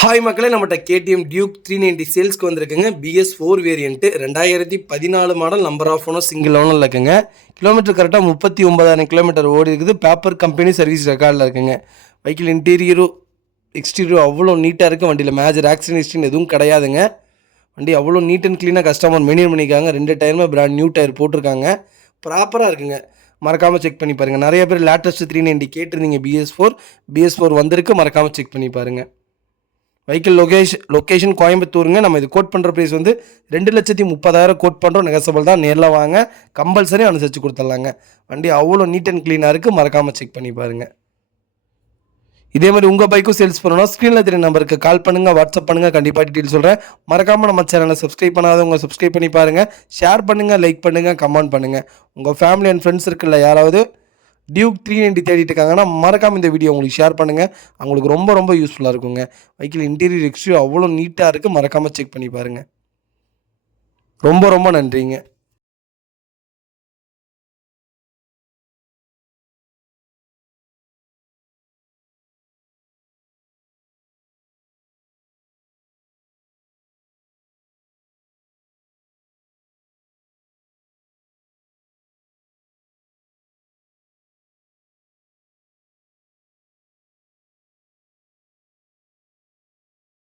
Hi மக்களே, நம்மகிட்ட KTM Duke 390 சேல்ஸ்க்கு வந்திருக்குங்க. BS4 variant 2014 model. Number of owner single ஓனரில் இருக்குங்க. கிலோமீட்டர் கரெக்டாக 39,000 கிலோமீட்டர் ஓடி இருக்குது. பேப்பர் கம்பெனி சர்வீஸ் ரெக்கார்டில் இருக்குங்க. வெஹிக்கிள் இன்டீரியரும் எக்ஸ்டீரியரும் அவ்வளோ நீட்டாக இருக்குது. வண்டியில் மேஜர் ஆக்சிடென்ட் ஹிஸ்ட்ரின்னு எதுவும் கிடையாதுங்க. வண்டி அவ்வளோ நீட் அண்ட் க்ளீனாக கஸ்டமர் மெயின்டைன் பண்ணியிருக்காங்க. 2 டயருமே பிராண்ட் நியூ டயர் போட்டிருக்காங்க. ப்ராப்பராக இருக்குங்க. மறக்காமல் செக் பண்ணி பாருங்கள். நிறைய பேர் லேட்டஸ்ட் 390 கேட்டிருந்தீங்க. BS4 வந்திருக்கு. மறக்காமல் செக் பண்ணி பாருங்கள். வெஹிக்கிள் லொக்கேஷன் கோயம்புத்தூருங்க. நம்ம இது கோட் பண்ணுற ப்ரைஸ் வந்து 2,30,000 கோட் பண்ணுறோம். நெகசபிள் தான். நேரில் வாங்க, கம்பல்சரி அனுசரித்து கொடுத்துட்லாங்க. வண்டி அவ்வளோ நீட் அண்ட் க்ளீனாக இருக்குது. மறக்காமல் செக் பண்ணி பாருங்கள். இதே மாதிரி உங்கள் பைக்கும் சேல்ஸ் பண்ணணும், ஸ்க்ரீனில் தெரிய நம்பருக்கு கால் பண்ணுங்கள், வாட்ஸ்அப் பண்ணுங்கள். கண்டிப்பாக டீட்டெயில் சொல்கிறேன். மறக்காமல் நம்ம சேனலை சப்ஸ்கிரைப் பண்ணாதவங்க சப்ஸ்கிரைப் பண்ணி பாருங்கள். ஷேர் பண்ணுங்கள், லைக் பண்ணுங்கள், கமெண்ட் பண்ணுங்கள். உங்கள் ஃபேமிலி அண்ட் ஃப்ரெண்ட்ஸ் இருக்குல்ல, யாராவது டியூக் 390 தேடிட்டு இருக்காங்கன்னா மறக்காமல் இந்த வீடியோ உங்களுக்கு ஷேர் பண்ணுங்கள். அவங்களுக்கு ரொம்ப ரொம்ப யூஸ்ஃபுல்லாக இருக்குங்க. வெஹிக்கிள் இன்டீரியர் எக்ஸ்டீரியர் அவ்வளோ நீட்டாக இருக்குது. மறக்காமல் செக் பண்ணி பாருங்கள். ரொம்ப ரொம்ப நன்றிங்க.